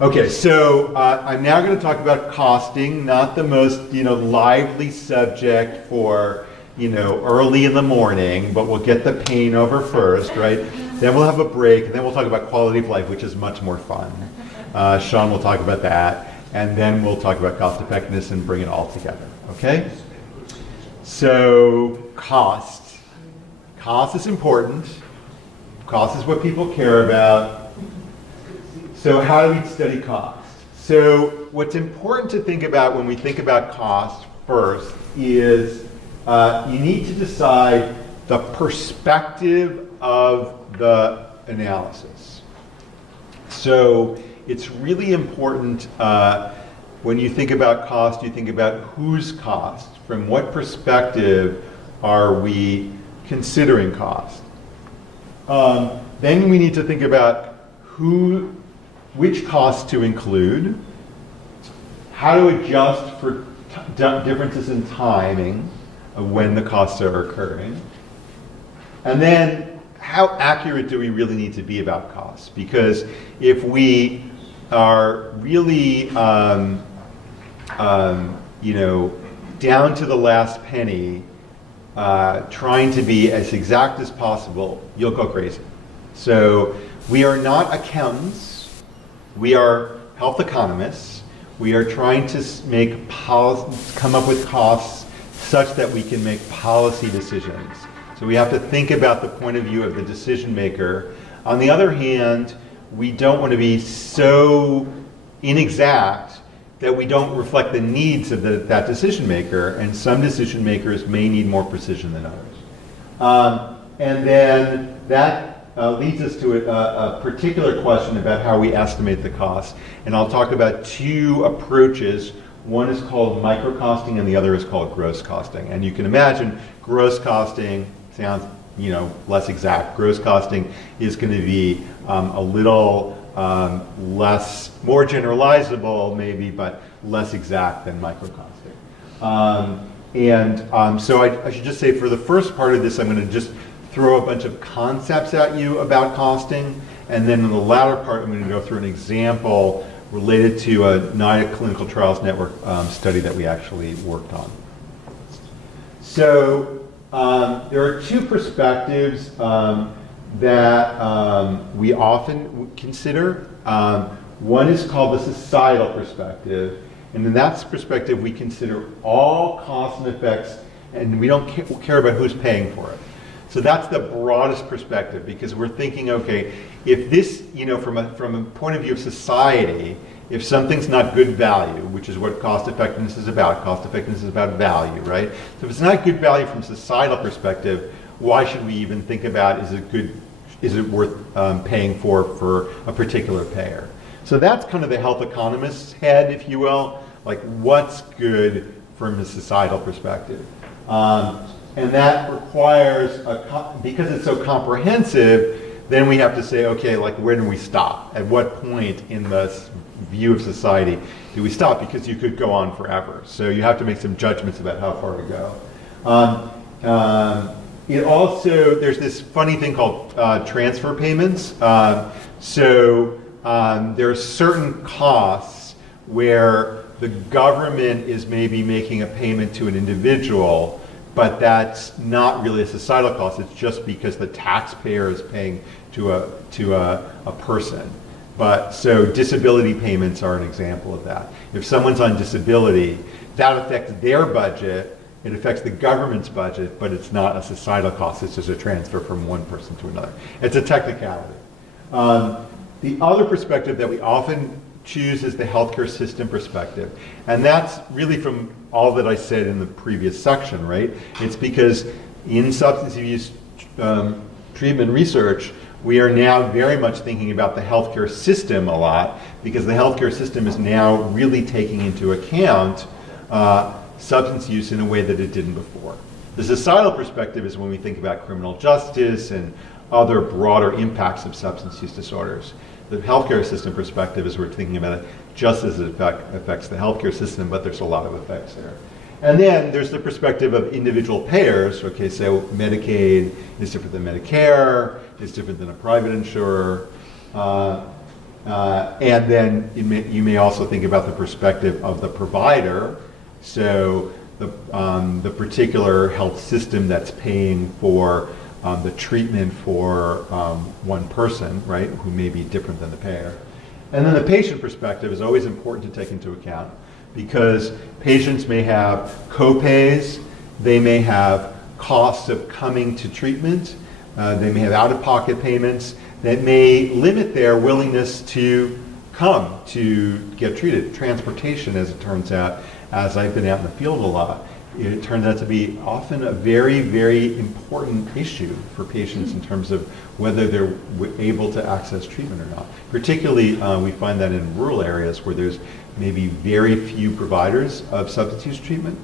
Okay, so I'm now going to talk about costing, not the most, lively subject for, early in the morning, but we'll get the pain over first, right? Then we'll have a break, and then we'll talk about quality of life, which is much more fun. Sean will talk about that, and then we'll talk about cost effectiveness and bring it all together, okay? So, cost. Cost is important. Cost is what people care about. So how do we study cost? So what's important to think about when we think about cost first is you need to decide the perspective of the analysis. So it's really important when you think about cost, you think about whose cost. From what perspective are we considering cost? Then we need to think about which costs to include, how to adjust for differences in timing of when the costs are occurring, and then how accurate do we really need to be about costs? Because if we are really, down to the last penny, trying to be as exact as possible, you'll go crazy. So we are not accountants, we are health economists. We are trying to come up with costs such that we can make policy decisions. So we have to think about the point of view of the decision maker. On the other hand, we don't want to be so inexact that we don't reflect the needs of that decision maker, and some decision makers may need more precision than others. And then that leads us to a particular question about how we estimate the cost. And I'll talk about two approaches. One is called microcosting and the other is called gross costing. And you can imagine gross costing sounds less exact. Gross costing is going to be a little more generalizable maybe, but less exact than microcosting. So I should just say for the first part of this, I'm going to just throw a bunch of concepts at you about costing, and then in the latter part, I'm going to go through an example related to a NIDA Clinical Trials Network study that we actually worked on. So there are two perspectives that we often consider. One is called the societal perspective, and in that perspective we consider all costs and effects, and we don't care about who's paying for it. So that's the broadest perspective, because we're thinking, okay, if this, from a point of view of society, if something's not good value, which is what cost effectiveness is about value, right? So if it's not good value from a societal perspective, why should we even think about is it worth paying for a particular payer? So that's kind of the health economist's head, if you will, like what's good from a societal perspective. And that requires, because it's so comprehensive, then we have to say, okay, like where do we stop? At what point in this view of society do we stop? Because you could go on forever. So you have to make some judgments about how far to go. There's this funny thing called transfer payments. So there are certain costs where the government is maybe making a payment to an individual, but that's not really a societal cost. It's just because the taxpayer is paying to a person. But so disability payments are an example of that. If someone's on disability, that affects their budget. It affects the government's budget, but it's not a societal cost. It's just a transfer from one person to another. It's a technicality. The other perspective that we often choose is the healthcare system perspective. And that's really from all that I said in the previous section, right? It's because in substance abuse treatment research, we are now very much thinking about the healthcare system a lot, because the healthcare system is now really taking into account substance use in a way that it didn't before. The societal perspective is when we think about criminal justice and other broader impacts of substance use disorders. The healthcare system perspective is we're thinking about it just as it affects the healthcare system, but there's a lot of effects there. And then there's the perspective of individual payers. Okay, so Medicaid is different than Medicare, is different than a private insurer. And then you may also think about the perspective of the provider. So the particular health system that's paying for the treatment for one person, right, who may be different than the payer. And then the patient perspective is always important to take into account because patients may have co-pays, they may have costs of coming to treatment, they may have out-of-pocket payments that may limit their willingness to come to get treated. Transportation, as it turns out, as I've been out in the field a lot, it turns out to be often a very, very important issue for patients in terms of whether they're able to access treatment or not. Particularly, we find that in rural areas where there's maybe very few providers of substance use treatment,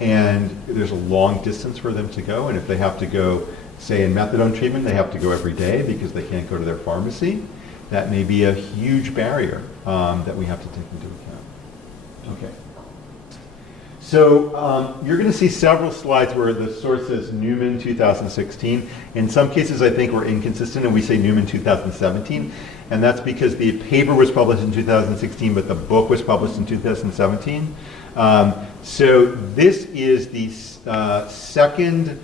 and there's a long distance for them to go, and if they have to go, say in methadone treatment, they have to go every day because they can't go to their pharmacy. That may be a huge barrier that we have to take into account. Okay. So you're going to see several slides where the source says Newman 2016. In some cases, I think we're inconsistent and we say Newman 2017. And that's because the paper was published in 2016, but the book was published in 2017. So this is the second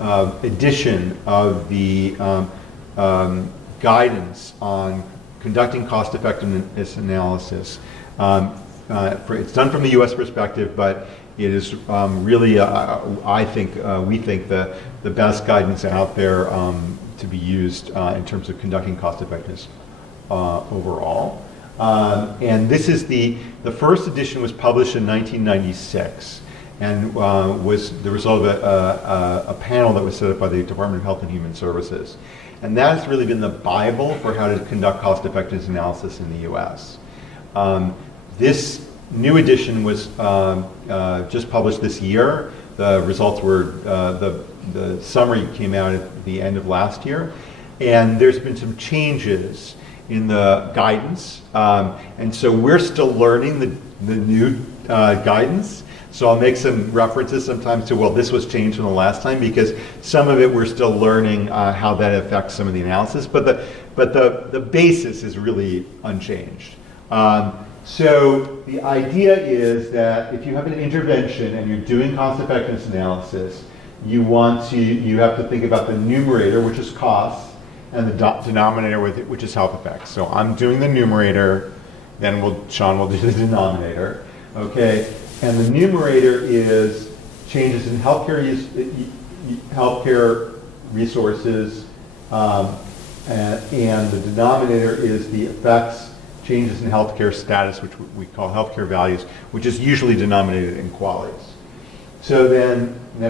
edition of the guidance on conducting cost-effectiveness analysis. It's done from the U.S. perspective, but it is really, I think, we think the best guidance out there to be used in terms of conducting cost-effectiveness overall. And this is the first edition was published in 1996 and was the result of a panel that was set up by the Department of Health and Human Services. And that has really been the Bible for how to conduct cost-effectiveness analysis in the U.S. This new edition was just published this year. The results were, the summary came out at the end of last year. And there's been some changes in the guidance. And so we're still learning the new guidance. So I'll make some references sometimes to, well, this was changed from the last time, because some of it we're still learning how that affects some of the analysis. But the basis is really unchanged. So the idea is that if you have an intervention and you're doing cost-effectiveness analysis, you have to think about the numerator, which is costs, and the denominator, which is health effects. So I'm doing the numerator, then Sean will do the denominator, okay? And the numerator is changes in healthcare resources, and the denominator is the effects, changes in healthcare status, which we call healthcare values, which is usually denominated in QALYs. So then the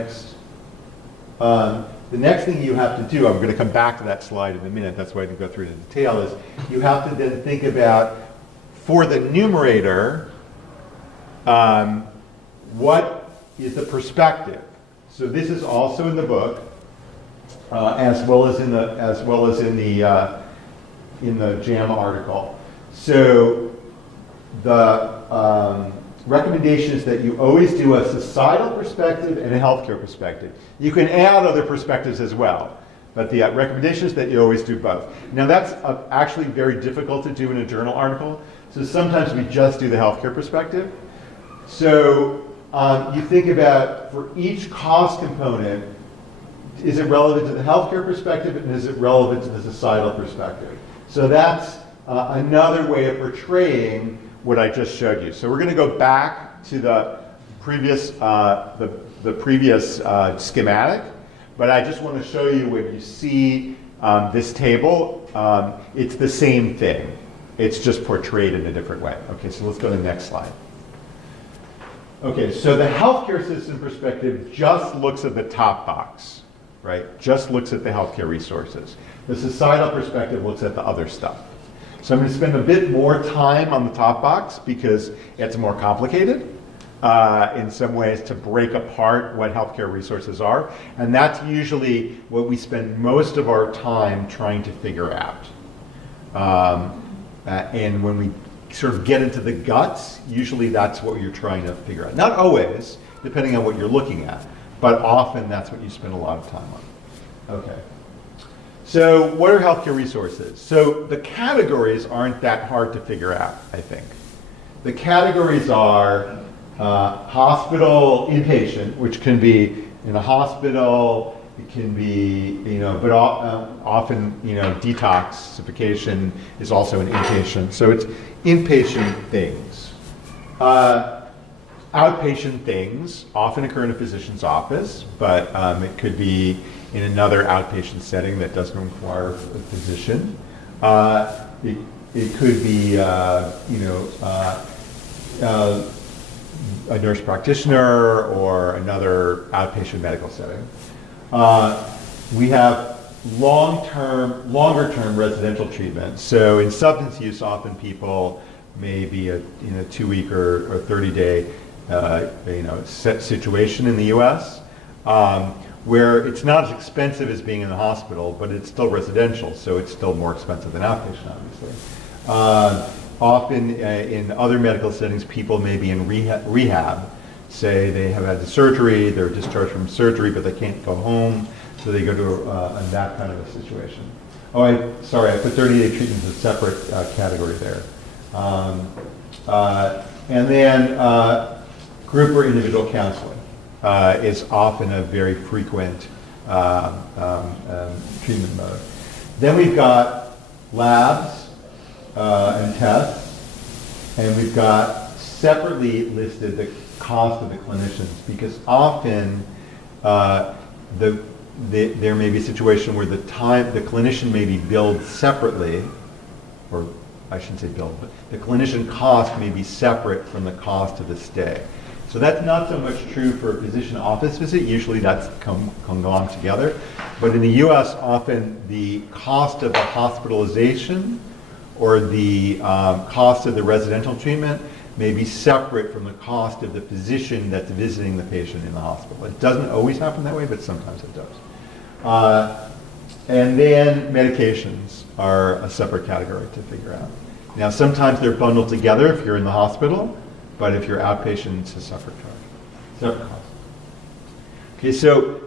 next thing you have to do, I'm going to come back to that slide in a minute, that's why I didn't go through the detail, is you have to then think about, for the numerator, what is the perspective? So this is also in the book, as well as in the JAMA article. So the recommendation is that you always do a societal perspective and a healthcare perspective. You can add other perspectives as well, but the recommendation is that you always do both. Now that's actually very difficult to do in a journal article, so sometimes we just do the healthcare perspective. So you think about, for each cost component, is it relevant to the healthcare perspective and is it relevant to the societal perspective? So that's another way of portraying what I just showed you. So we're going to go back to the previous schematic, but I just want to show you when you see this table, it's the same thing. It's just portrayed in a different way. Okay, so let's go to the next slide. Okay, so the healthcare system perspective just looks at the top box, right? Just looks at the healthcare resources. The societal perspective looks at the other stuff. So I'm going to spend a bit more time on the top box because it's more complicated in some ways to break apart what healthcare resources are. And that's usually what we spend most of our time trying to figure out. And when we sort of get into the guts, usually that's what you're trying to figure out. Not always, depending on what you're looking at, but often that's what you spend a lot of time on. Okay. So what are healthcare resources? So the categories aren't that hard to figure out, I think. The categories are hospital inpatient, which can be in a hospital, it can be, but often, detoxification is also an inpatient. So it's inpatient things. Outpatient things often occur in a physician's office, but it could be in another outpatient setting that doesn't require a physician. It could be, a nurse practitioner or another outpatient medical setting. We have longer term residential treatment. So in substance use, often people may be in a 2-week or 30-day set situation in the U.S. Where it's not as expensive as being in the hospital, but it's still residential, so it's still more expensive than outpatient, obviously. Often in other medical settings, people may be in rehab. Say they have had the surgery, they're discharged from surgery, but they can't go home, so they go to that kind of a situation. Oh, sorry, I put 30-day treatment as a separate category there. And then group or individual counseling is often a very frequent treatment mode. Then we've got labs and tests, and we've got separately listed the cost of the clinicians, because often there may be a situation where the clinician may be billed separately, or I shouldn't say billed, but the clinician cost may be separate from the cost of the stay. So that's not so much true for a physician office visit. Usually that's come along together. But in the US, often the cost of the hospitalization or the cost of the residential treatment may be separate from the cost of the physician that's visiting the patient in the hospital. It doesn't always happen that way, but sometimes it does. And then medications are a separate category to figure out. Now, sometimes they're bundled together if you're in the hospital, but if you're outpatient, it's a separate charge, separate cost. Okay, so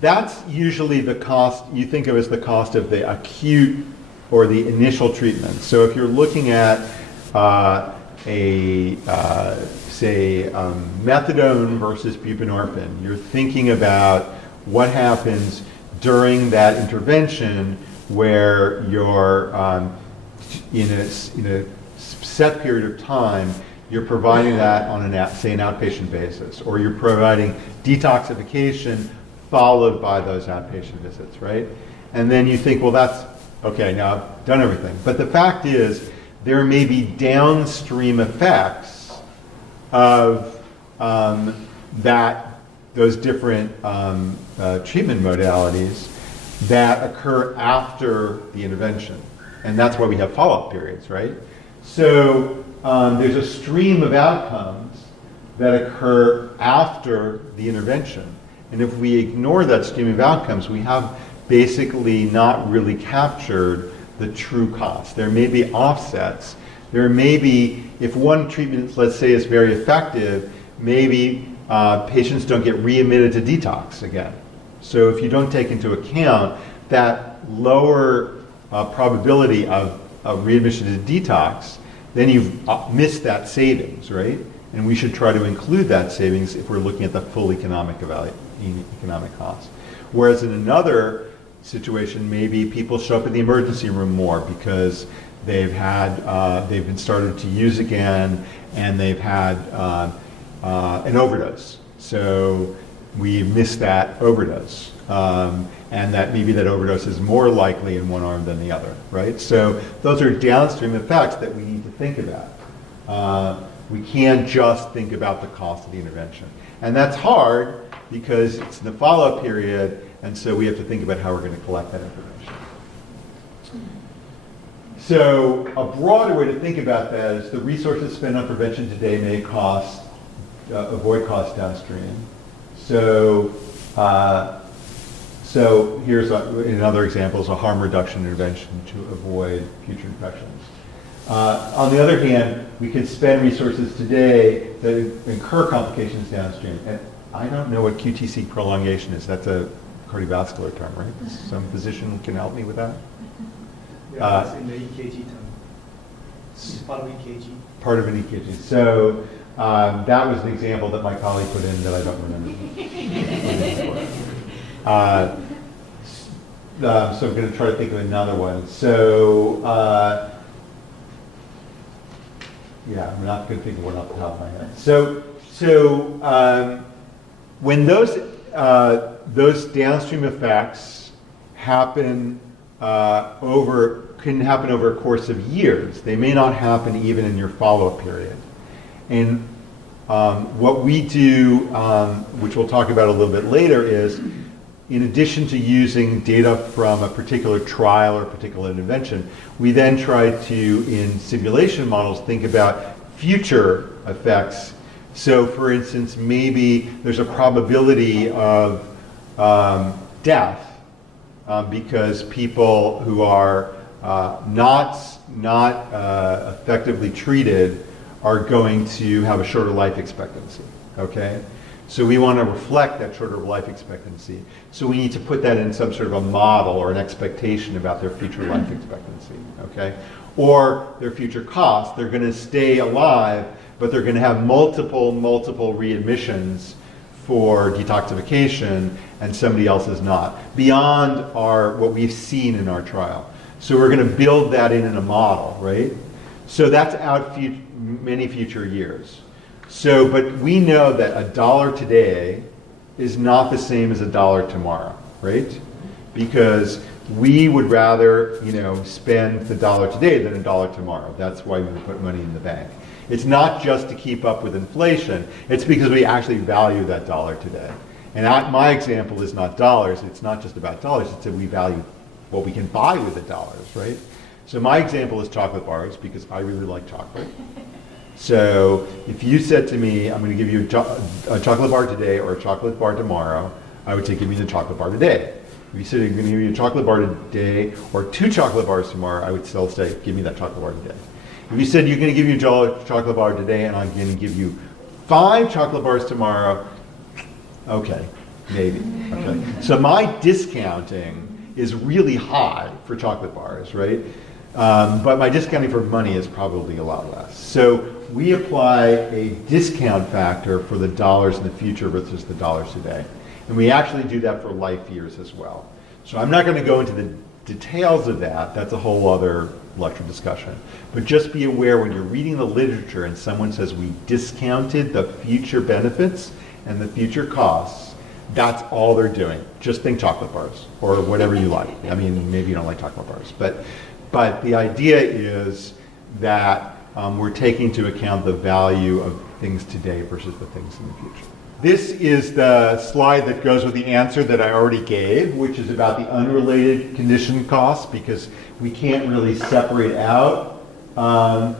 that's usually the cost you think of as the cost of the acute or the initial treatment. So if you're looking at methadone versus buprenorphine, you're thinking about what happens during that intervention where you're in a set period of time, you're providing that on an outpatient basis, or you're providing detoxification followed by those outpatient visits, right? And then you think, well, that's okay, now I've done everything. But the fact is, there may be downstream effects of those different treatment modalities that occur after the intervention. And that's why we have follow-up periods, right? So there's a stream of outcomes that occur after the intervention. And if we ignore that stream of outcomes, we have basically not really captured the true cost. There may be offsets. There may be, if one treatment, let's say, is very effective, maybe patients don't get readmitted to detox again. So if you don't take into account that lower probability of readmission to detox, then you've missed that savings, right? And we should try to include that savings if we're looking at the full economic cost. Whereas in another situation, maybe people show up in the emergency room more because they've been started to use again, and they've had an overdose. So we missed that overdose. And that maybe that overdose is more likely in one arm than the other, right? So those are downstream effects that we need to think about. We can't just think about the cost of the intervention. And that's hard because it's in the follow-up period, and so we have to think about how we're going to collect that information. So a broader way to think about that is the resources spent on prevention today may avoid costs downstream. So here's another example is a harm reduction intervention to avoid future infections. On the other hand, we could spend resources today that incur complications downstream. And I don't know what QTC prolongation is. That's a cardiovascular term, right? Some physician can help me with that? Yeah, it's in the EKG term. It's part of EKG. Part of an EKG. So that was an example that my colleague put in that I don't remember. So I'm going to try to think of another one. So yeah, I'm not going to think of one off the top of my head. So when those downstream effects happen can happen over a course of years. They may not happen even in your follow-up period. And what we do, which we'll talk about a little bit later, is in addition to using data from a particular trial or a particular intervention, we then try to, in simulation models, think about future effects. So for instance, maybe there's a probability of death because people who are not effectively treated are going to have a shorter life expectancy, okay? So we want to reflect that shorter life expectancy. So we need to put that in some sort of a model or an expectation about their future life expectancy, okay? Or their future costs. They're going to stay alive, but they're going to have multiple readmissions for detoxification, and somebody else is not, beyond what we've seen in our trial. So we're going to build that in a model, right? So that's out many future years. So, but we know that $1 today is not the same as $1 tomorrow, right? Because we would rather, spend the $1 today than $1 tomorrow. That's why we put money in the bank. It's not just to keep up with inflation. It's because we actually value that $1 today. And my example is not dollars. It's not just about dollars. It's that we value what we can buy with the dollars, right? So my example is chocolate bars because I really like chocolate. So if you said to me, I'm going to give you a chocolate bar today or a chocolate bar tomorrow, I would say, give me the chocolate bar today. If you said, I'm going to give you a chocolate bar today or 2 chocolate bars tomorrow, I would still say, give me that chocolate bar today. If you said, you're going to give you a chocolate bar today and I'm going to give you 5 chocolate bars tomorrow, okay, maybe. Okay. So my discounting is really high for chocolate bars, right? But my discounting for money is probably a lot less. So we apply a discount factor for the dollars in the future versus the dollars today. And we actually do that for life years as well. So I'm not going to go into the details of that. That's a whole other lecture discussion. But just be aware when you're reading the literature and someone says we discounted the future benefits and the future costs, that's all they're doing. Just think chocolate bars or whatever you like. I mean, maybe you don't like chocolate bars, but the idea is that we're taking into account the value of things today versus the things in the future. This is the slide that goes with the answer that I already gave, which is about the unrelated condition costs, because we can't really separate out. And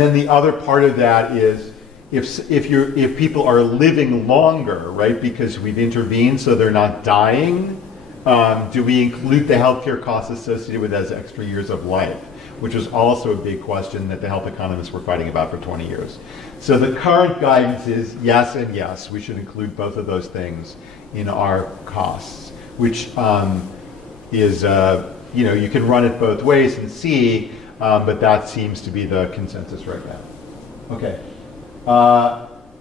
then the other part of that is if people are living longer, right, because we've intervened so they're not dying, do we include the healthcare costs associated with those extra years of life? Which was also a big question that the health economists were fighting about for 20 years. So the current guidance is yes and yes. We should include both of those things in our costs, which is, you can run it both ways and see, but that seems to be the consensus right now. Okay.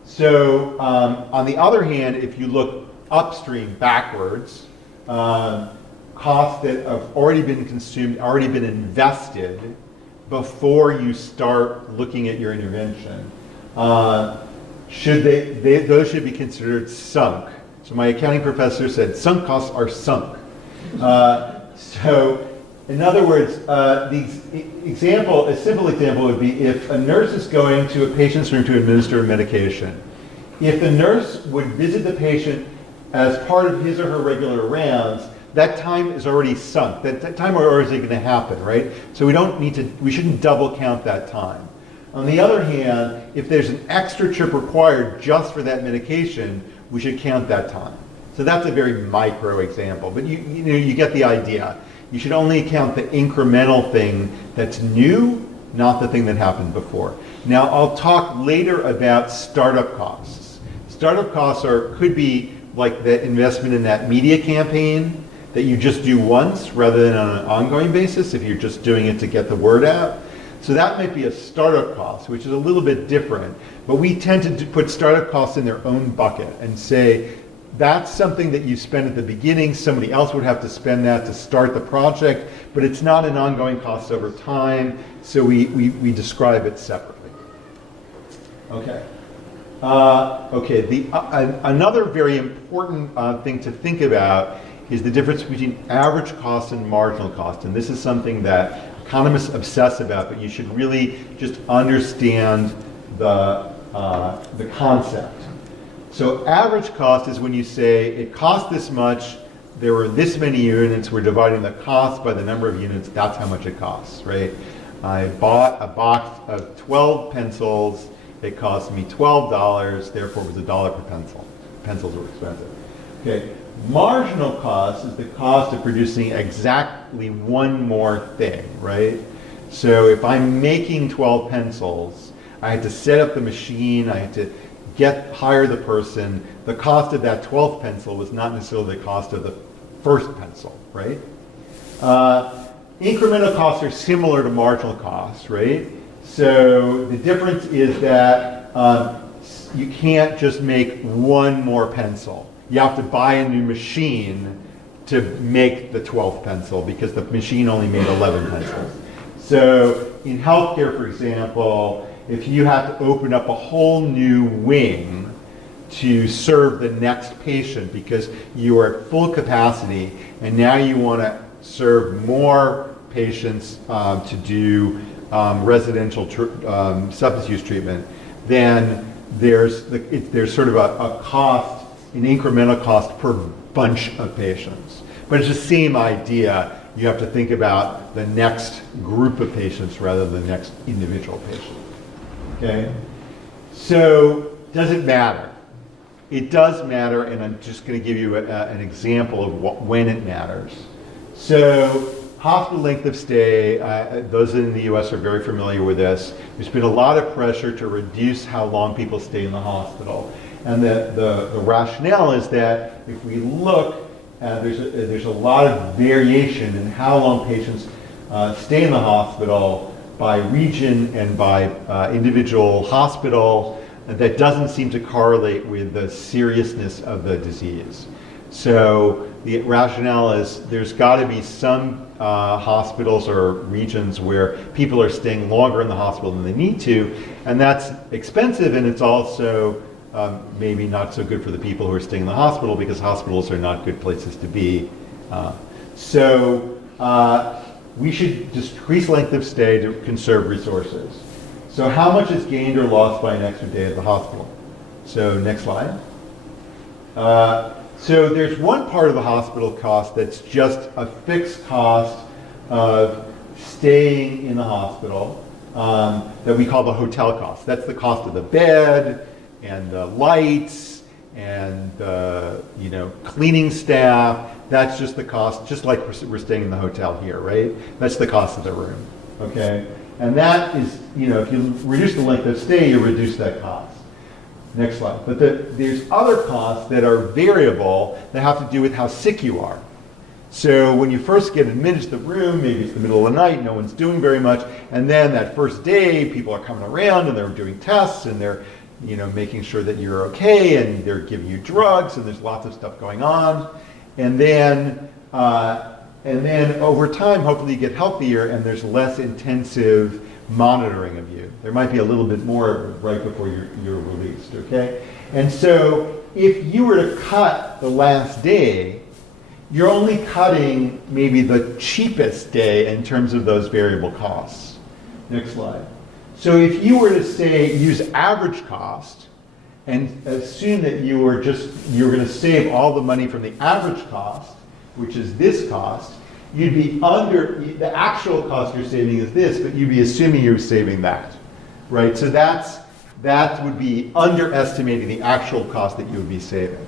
So on the other hand, if you look upstream backwards, costs that have already been consumed, already been invested before you start looking at your intervention, those should be considered sunk. So my accounting professor said sunk costs are sunk. So in other words, a simple example would be if a nurse is going to a patient's room to administer a medication. If the nurse would visit the patient as part of his or her regular rounds, that time is already sunk. That time is already going to happen, right? So we shouldn't double count that time. On the other hand, if there's an extra trip required just for that medication, we should count that time. So that's a very micro example, but you get the idea. You should only count the incremental thing that's new, not the thing that happened before. Now I'll talk later about startup costs. Startup costs could be like the investment in that media campaign that you just do once rather than on an ongoing basis if you're just doing it to get the word out. So that might be a startup cost, which is a little bit different. But we tend to put startup costs in their own bucket and say, that's something that you spend at the beginning. Somebody else would have to spend that to start the project, but it's not an ongoing cost over time, so we describe it separately. Okay. Another very important thing to think about is the difference between average cost and marginal cost. And this is something that economists obsess about, but you should really just understand the concept. So average cost is when you say it cost this much, there were this many units, we're dividing the cost by the number of units, that's how much it costs, right? I bought a box of 12 pencils, it cost me $12, therefore it was $1 per pencil. Pencils were expensive. Okay, marginal cost is the cost of producing exactly one more thing, right? So if I'm making 12 pencils, I had to set up the machine, I had to hire the person. The cost of that 12th pencil was not necessarily the cost of the first pencil, right? Incremental costs are similar to marginal costs, right? So the difference is that you can't just make one more pencil. You have to buy a new machine to make the 12th pencil because the machine only made 11 pencils. So in healthcare, for example, if you have to open up a whole new wing to serve the next patient because you are at full capacity and now you want to serve more patients to do residential substance use treatment, then there's sort of a cost, an incremental cost per bunch of patients. But it's the same idea. You have to think about the next group of patients rather than the next individual patient. Okay? So, does it matter? It does matter, and I'm just going to give you an example of when it matters. So, hospital length of stay, those in the US are very familiar with this. There's been a lot of pressure to reduce how long people stay in the hospital. And the rationale is that if we look, there's a lot of variation in how long patients stay in the hospital by region and by individual hospital. That doesn't seem to correlate with the seriousness of the disease. So the rationale is there's got to be some hospitals or regions where people are staying longer in the hospital than they need to, and that's expensive, and it's also maybe not so good for the people who are staying in the hospital because hospitals are not good places to be. So we should decrease length of stay to conserve resources. So how much is gained or lost by an extra day at the hospital? So next slide. So there's one part of the hospital cost that's just a fixed cost of staying in the hospital that we call the hotel cost. That's the cost of the bed and the lights and the cleaning staff. That's just the cost, just like we're staying in the hotel here, right? That's the cost of the room, okay? And that is, if you reduce the length of stay, you reduce that cost. Next slide. But there's other costs that are variable that have to do with how sick you are. So when you first get admitted to the room, maybe it's the middle of the night, no one's doing very much, and then that first day, people are coming around and they're doing tests and they're making sure that you're okay, and they're giving you drugs, and there's lots of stuff going on. And then over time, hopefully you get healthier and there's less intensive monitoring of you. There might be a little bit more right before you're released, okay? And so if you were to cut the last day, you're only cutting maybe the cheapest day in terms of those variable costs. Next slide. So if you were to say use average cost and assume that you're going to save all the money from the average cost, which is this cost, you'd be under, the actual cost you're saving is this, but you'd be assuming you're saving that, right? So that would be underestimating the actual cost that you would be saving.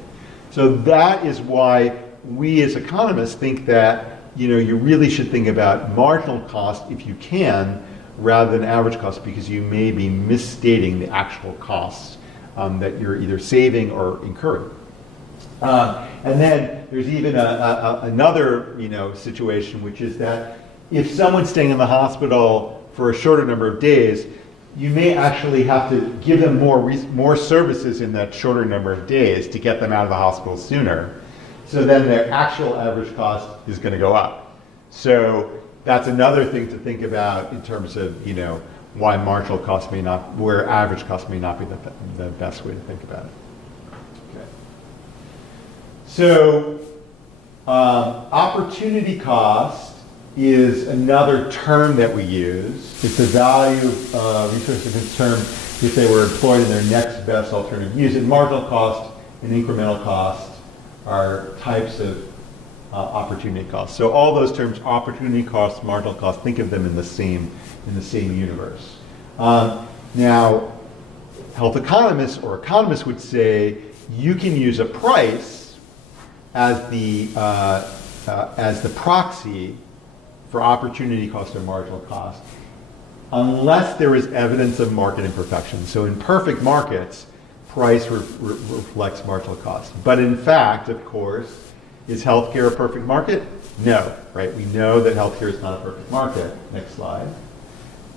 So that is why we as economists think that, you really should think about marginal cost if you can, rather than average cost, because you may be misstating the actual costs that you're either saving or incurring. And then there's even another, situation, which is that if someone's staying in the hospital for a shorter number of days, you may actually have to give them more services in that shorter number of days to get them out of the hospital sooner. So then their actual average cost is going to go up. So that's another thing to think about in terms of, why marginal cost where average cost may not be the best way to think about it. Okay. So opportunity cost is another term that we use. It's the value of resources of concern if they were employed in their next best alternative use. And marginal cost and incremental cost are types of opportunity cost. So all those terms, opportunity cost, marginal cost, think of them in the same universe. Now, health economists or economists would say you can use a price as the proxy for opportunity cost or marginal cost, unless there is evidence of market imperfection. So in perfect markets, price reflects marginal cost. But in fact, of course, is healthcare a perfect market? No, right? We know that healthcare is not a perfect market. Next slide.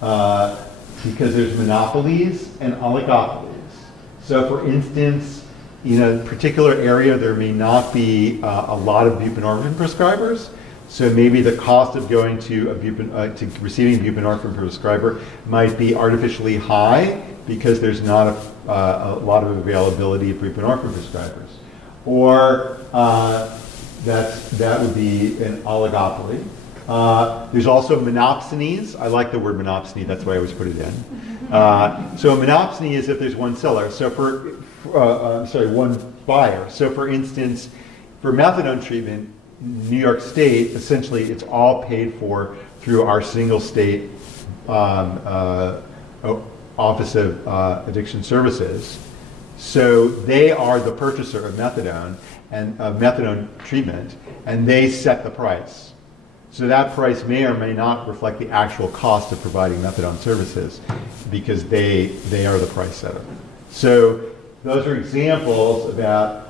Because there's monopolies and oligopolies. So for instance, in a particular area, there may not be a lot of buprenorphine prescribers. So maybe the cost of going to receiving a buprenorphine prescriber might be artificially high because there's not a lot of availability of buprenorphine prescribers. Or that would be an oligopoly. There's also monopsonies. I like the word monopsony, that's why I always put it in. So a monopsony is if there's one seller. So one buyer. So for instance, for methadone treatment, New York State, essentially it's all paid for through our single state Office of Addiction Services. So they are the purchaser of methadone and methadone treatment, and they set the price. So that price may or may not reflect the actual cost of providing methadone services because they are the price setter. So those are examples about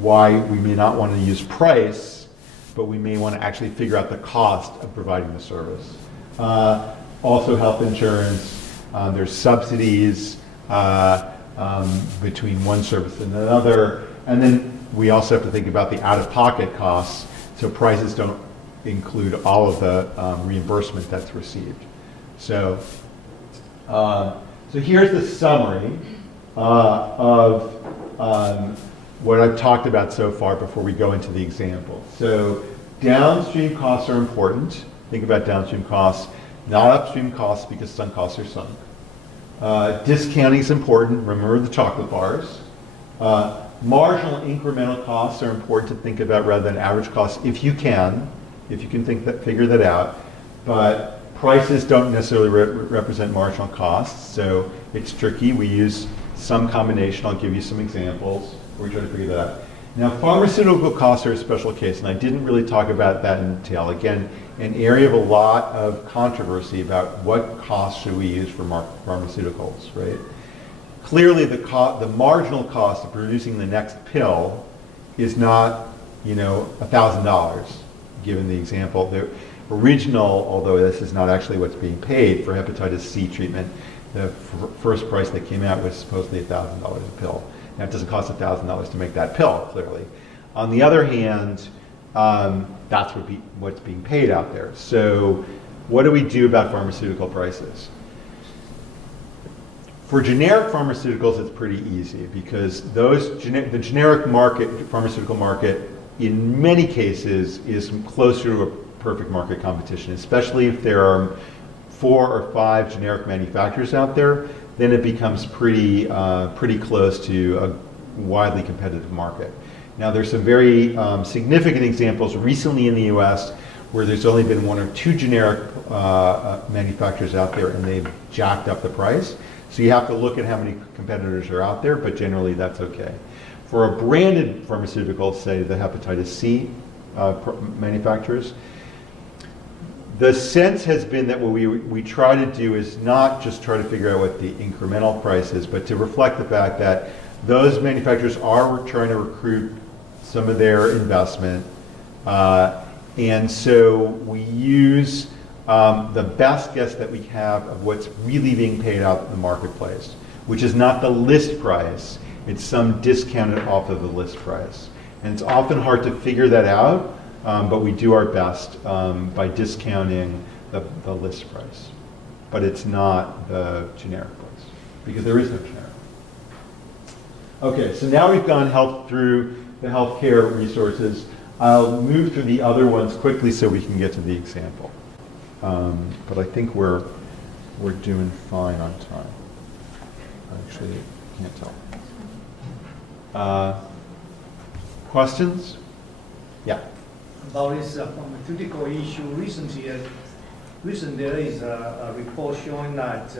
why we may not want to use price, but we may want to actually figure out the cost of providing the service. Also health insurance, there's subsidies between one service and another, and then we also have to think about the out-of-pocket costs, so prices don't include all of the reimbursement that's received. So here's the summary of what I've talked about so far before we go into the example. So downstream costs are important. Think about downstream costs, not upstream costs because sunk costs are sunk. Discounting is important. Remember the chocolate bars. Marginal incremental costs are important to think about rather than average costs if you can figure that out. But prices don't necessarily represent marginal costs, so it's tricky. We use some combination. I'll give you some examples where we try to figure that out. Now, pharmaceutical costs are a special case, and I didn't really talk about that in detail. Again, an area of a lot of controversy about what costs should we use for pharmaceuticals, right? Clearly, the marginal cost of producing the next pill is not, $1,000, given the example. The original, although this is not actually what's being paid for hepatitis C treatment, the first price that came out was supposedly $1,000 a pill. Now, it doesn't cost $1,000 to make that pill, clearly. On the other hand, that's what's being paid out there. So what do we do about pharmaceutical prices? For generic pharmaceuticals, it's pretty easy because the generic market, pharmaceutical market, in many cases is closer to a perfect market competition, especially if there are 4 or 5 generic manufacturers out there, then it becomes pretty close to a widely competitive market. Now, there's some very significant examples recently in the US where there's only been 1 or 2 generic manufacturers out there and they've jacked up the price. So you have to look at how many competitors are out there, but generally that's okay. For a branded pharmaceutical, say the hepatitis C manufacturers, the sense has been that what we try to do is not just try to figure out what the incremental price is, but to reflect the fact that those manufacturers are trying to recruit some of their investment. And so we use the best guess that we have of what's really being paid out in the marketplace, which is not the list price, it's some discounted off of the list price. And it's often hard to figure that out, but we do our best by discounting the list price. But it's not the generic price, because there is no generic. Okay, so now we've gone through the healthcare resources. I'll move through the other ones quickly so we can get to the example. But I think we're doing fine on time. Actually, I can't tell. Questions? Yeah. About this pharmaceutical issue, recently there is a report showing that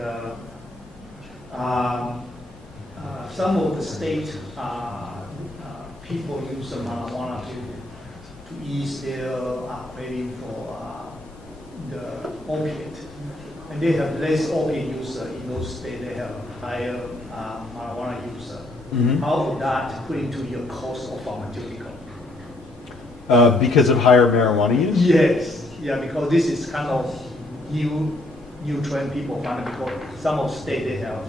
some of the state people use marijuana to ease their craving for the opiate. And they have less opiate user in those states, they have higher marijuana user. Mm-hmm. How would that put into your cost of pharmaceutical? Because of higher marijuana use? Yes, yeah, because this is kind of new trend people find because some of state they have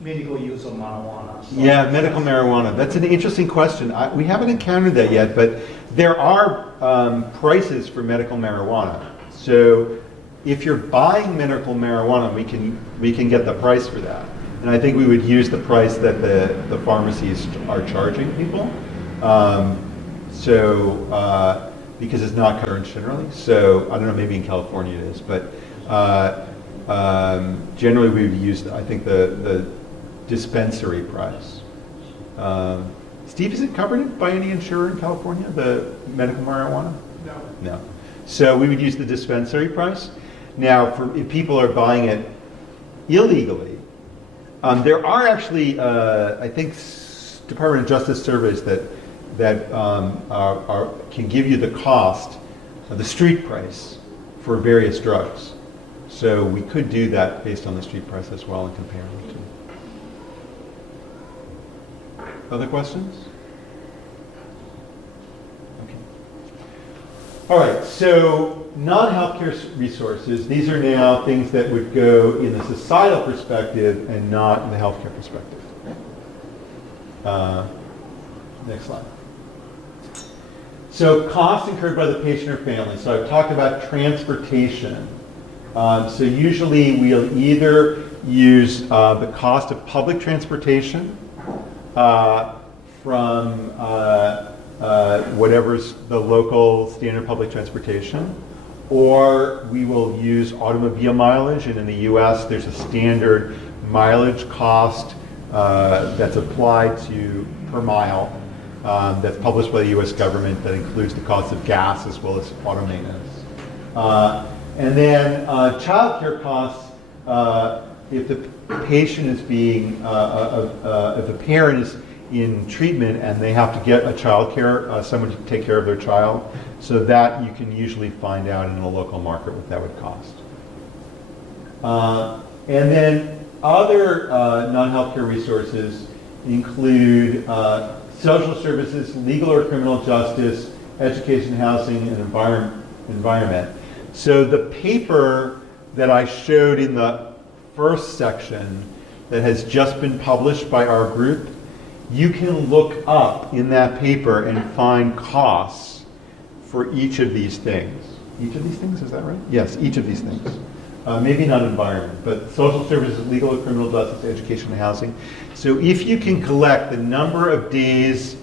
medical use of marijuana. So Yeah, medical marijuana. That's an interesting question. We haven't encountered that yet, but there are prices for medical marijuana. So if you're buying medical marijuana, we can get the price for that. And I think we would use the price that the pharmacies are charging people. Because it's not covered generally. So I don't know, maybe in California it is, but generally we would use, I think, the dispensary price. Steve, is it covered by any insurer in California, the medical marijuana? No. No. So we would use the dispensary price. Now, if people are buying it illegally, there are actually, I think, Department of Justice surveys that can give you the cost of the street price for various drugs. So we could do that based on the street price as well and compare them to. Other questions? Okay. All right, so non-healthcare resources, these are now things that would go in the societal perspective and not in the healthcare perspective. Next slide. So costs incurred by the patient or family. So I've talked about transportation. So usually we'll either use the cost of public transportation from whatever's the local standard public transportation, or we will use automobile mileage, and in the US there's a standard mileage cost that's applied to per mile that's published by the US government that includes the cost of gas as well as auto maintenance. And then childcare costs, if the patient is being, if a parent is in treatment and they have to get a child care, someone to take care of their child, so that you can usually find out in a local market what that would cost. And then other non-healthcare resources include social services, legal or criminal justice, education, housing, and environment. So the paper that I showed in the first section that has just been published by our group, you can look up in that paper and find costs for each of these things. Each of these things, is that right? Yes, each of these things. Maybe not environment, but social services, legal or criminal justice, education, and housing. So if you can collect the number of days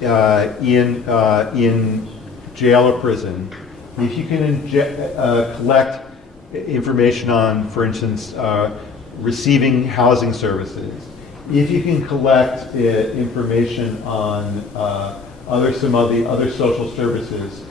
in jail or prison, if you can collect information on, for instance, receiving housing services, if you can collect information on some of the other social services,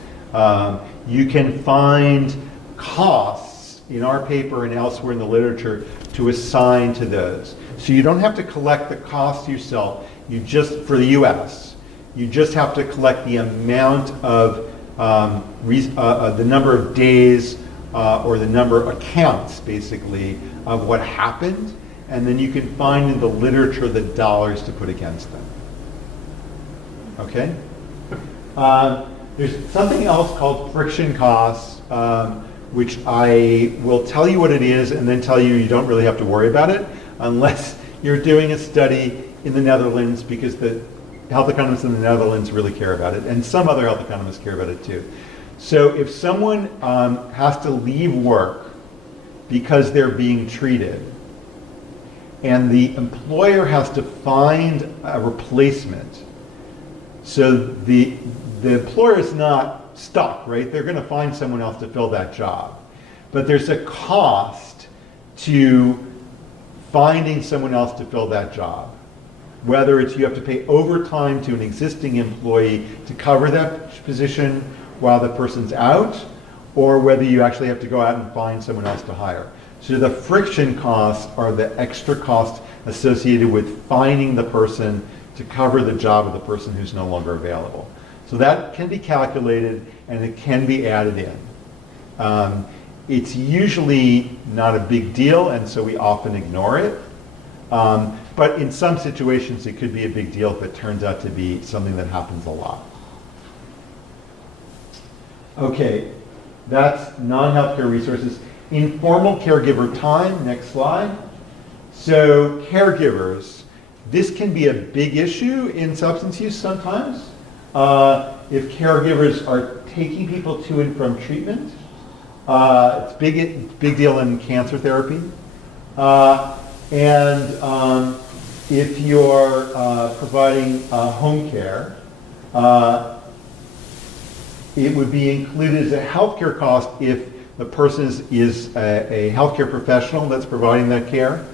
you can find costs in our paper and elsewhere in the literature to assign to those. So you don't have to collect the cost yourself. You just, for the US, you just have to collect the amount of the number of days or the number of accounts, basically, of what happened, and then you can find in the literature the dollars to put against them. Okay? There's something else called friction costs, which I will tell you what it is and then tell you don't really have to worry about it unless you're doing a study in the Netherlands, because the health economists in the Netherlands really care about it, and some other health economists care about it too. So if someone has to leave work because they're being treated, and the employer has to find a replacement, so the employer is not stuck, right? They're going to find someone else to fill that job. But there's a cost to finding someone else to fill that job. Whether it's you have to pay overtime to an existing employee to cover that position while the person's out, or whether you actually have to go out and find someone else to hire. So the friction costs are the extra costs associated with finding the person to cover the job of the person who's no longer available. So that can be calculated and it can be added in. It's usually not a big deal, and so we often ignore it. But in some situations it could be a big deal if it turns out to be something that happens a lot. Okay, that's non-healthcare resources. Informal caregiver time, next slide. So caregivers, this can be a big issue in substance use sometimes. If caregivers are taking people to and from treatment, it's big deal in cancer therapy. And if you're providing home care, it would be included as a healthcare cost if the person is a healthcare professional that's providing that care.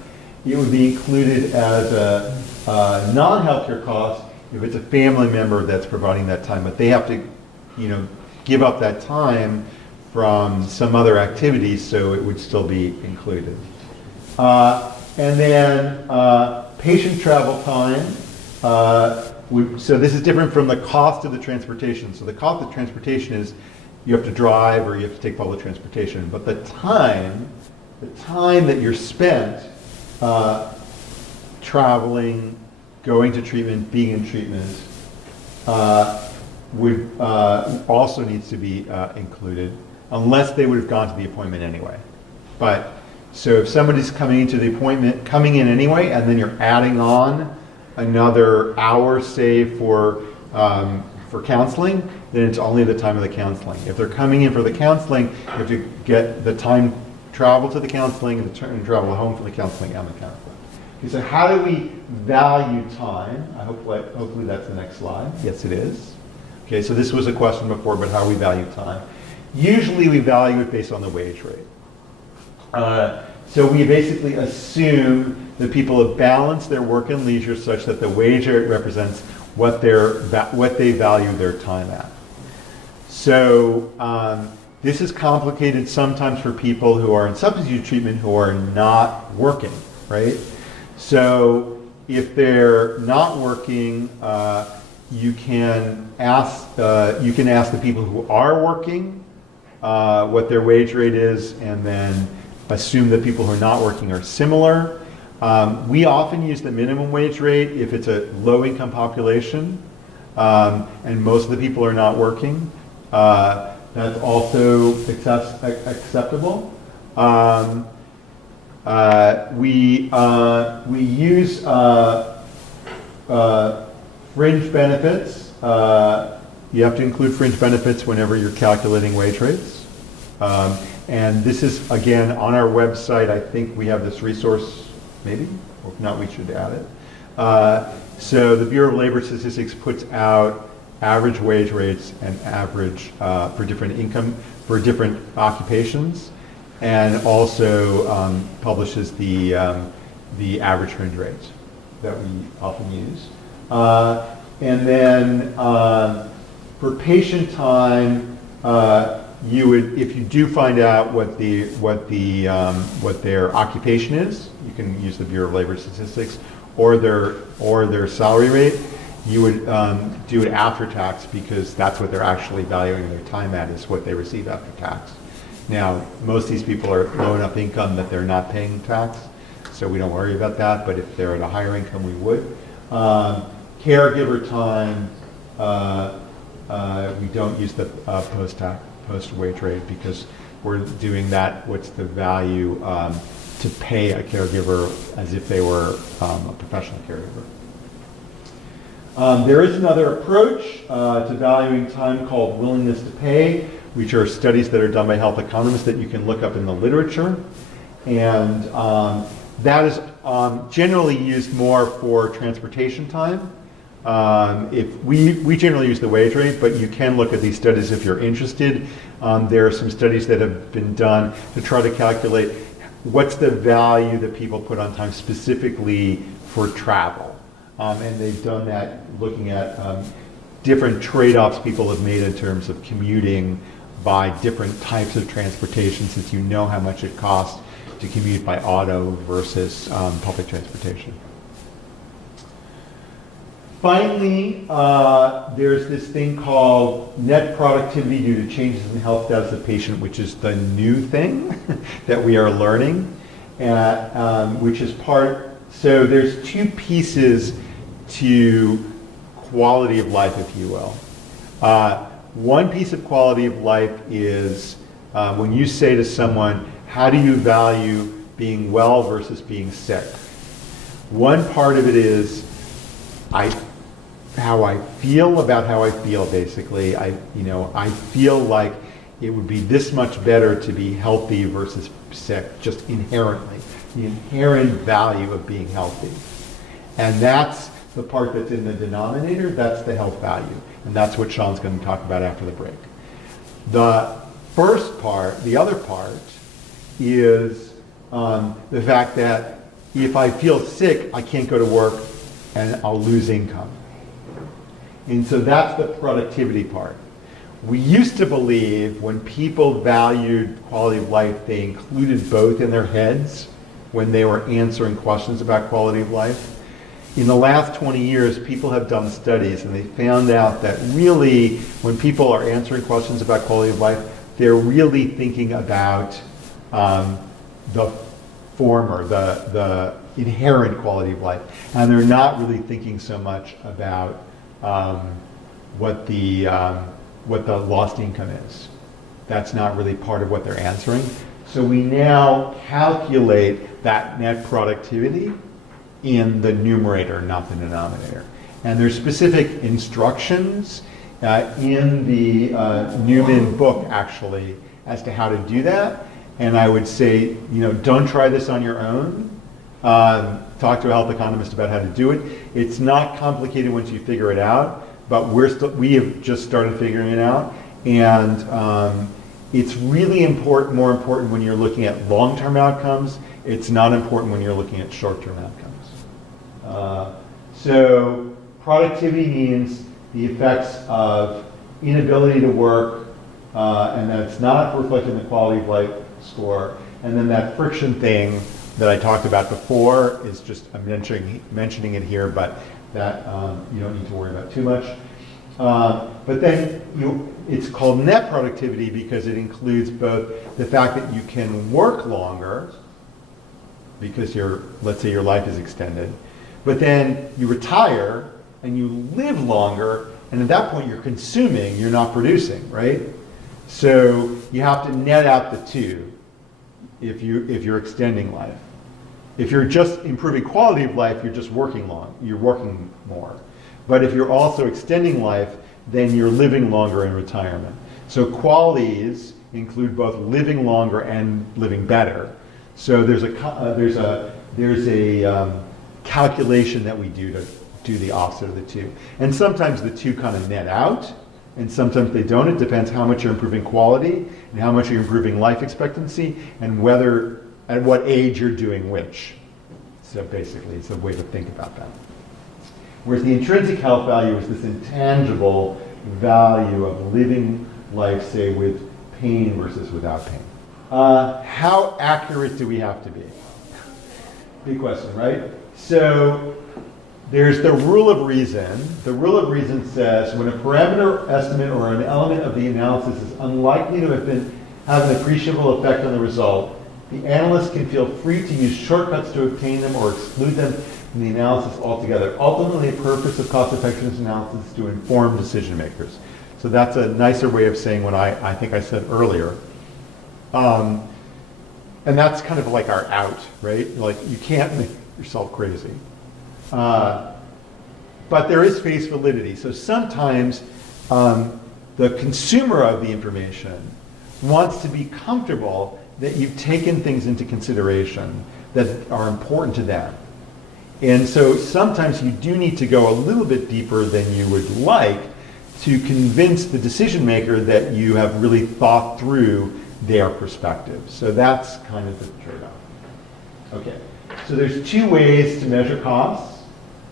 It would be included as a non-healthcare cost if it's a family member that's providing that time, but they have to, give up that time from some other activities, so it would still be included. And then patient travel time. So this is different from the cost of the transportation. So the cost of transportation is you have to drive or you have to take public transportation, but the time that you're spent traveling, going to treatment, being in treatment, would also needs to be included, unless they would have gone to the appointment anyway. But so if somebody's coming into the appointment, coming in anyway, and then you're adding on another hour, say for counseling, then it's only the time of the counseling. If they're coming in for the counseling, you have to get the time travel to the counseling and the time travel home for the counseling and the counseling. Okay, so how do we value time? Hopefully that's the next slide. Yes, it is. Okay, so this was a question before, but how we value time. Usually we value it based on the wage rate. So we basically assume that people have balanced their work and leisure such that the wage rate represents what they value their time at. So this is complicated sometimes for people who are in substance use treatment who are not working, right? So if they're not working, you can ask the people who are working what their wage rate is, and then assume that people who are not working are similar. We often use the minimum wage rate if it's a low-income population, and most of the people are not working. That's also acceptable. We use fringe benefits. You have to include fringe benefits whenever you're calculating wage rates. And this is, again, on our website. I think we have this resource, maybe, or if not, we should add it. So the Bureau of Labor Statistics puts out average wage rates and average for different occupations, and also publishes the average fringe rate that we often use. And then for patient time, you would, if you do find out what their occupation is, you can use the Bureau of Labor Statistics, or their salary rate. You would do it after tax, because that's what they're actually valuing their time at, is what they receive after tax. Now, most of these people are low enough income that they're not paying tax, so we don't worry about that, but if they're at a higher income, we would. Caregiver time, we don't use the post-wage rate because we're doing that, what's the value to pay a caregiver as if they were a professional caregiver. There is another approach to valuing time called willingness to pay, which are studies that are done by health economists that you can look up in the literature. And that is generally used more for transportation time. If we generally use the wage rate, but you can look at these studies if you're interested. There are some studies that have been done to try to calculate what's the value that people put on time specifically for travel. And they've done that looking at different trade-offs people have made in terms of commuting by different types of transportation, since you know how much it costs to commute by auto versus public transportation. Finally, there's this thing called net productivity due to changes in health status of the patient, which is the new thing that we are learning, which is so there's two pieces to quality of life, if you will. One piece of quality of life is when you say to someone, how do you value being well versus being sick? One part of it is how I feel about how I feel, basically. I feel like it would be this much better to be healthy versus sick, just inherently. The inherent value of being healthy. And that's the part that's in the denominator, that's the health value. And that's what Sean's going to talk about after the break. The first part, the other part, is the fact that if I feel sick, I can't go to work and I'll lose income. And so that's the productivity part. We used to believe when people valued quality of life, they included both in their heads when they were answering questions about quality of life. In the last 20 years, people have done studies and they found out that really when people are answering questions about quality of life, they're really thinking about the former, the inherent quality of life. And they're not really thinking so much about what the lost income is. That's not really part of what they're answering. So we now calculate that net productivity in the numerator, not the denominator. And there's specific instructions in the Newman book, actually, as to how to do that. And I would say, don't try this on your own. Talk to a health economist about how to do it. It's not complicated once you figure it out, but we have just started figuring it out. And it's really more important when you're looking at long-term outcomes. It's not important when you're looking at short-term outcomes. So productivity means the effects of inability to work, and that it's not reflected in the quality of life score. And then that friction thing that I talked about before is just, I'm mentioning it here, but that you don't need to worry about too much. But then it's called net productivity because it includes both the fact that you can work longer, because let's say your life is extended, but then you retire and you live longer, and at that point you're consuming, you're not producing, right? So you have to net out the two if you're extending life. If you're just improving quality of life, you're just working more. But if you're also extending life, then you're living longer in retirement. So QALYs include both living longer and living better. So there's a calculation that we do to do the opposite of the two. And sometimes the two kind of net out, and sometimes they don't. It depends how much you're improving quality and how much you're improving life expectancy, and whether at what age you're doing which. So basically, it's a way to think about that. Whereas the intrinsic health value is this intangible value of living life, say, with pain versus without pain. How accurate do we have to be? Big question, right? So there's the rule of reason. The rule of reason says when a parameter estimate or an element of the analysis is unlikely to have an appreciable effect on the result, The analyst can feel free to use shortcuts to obtain them or exclude them from the analysis altogether. Ultimately, the purpose of cost-effectiveness analysis is to inform decision makers. So that's a nicer way of saying what I think I said earlier. And that's kind of like our out, right? Like, you can't make yourself crazy. But there is face validity. So sometimes the consumer of the information wants to be comfortable that you've taken things into consideration that are important to them. And so sometimes you do need to go a little bit deeper than you would like to convince the decision maker that you have really thought through their perspective. So that's kind of the trade-off. Okay, so there's two ways to measure costs,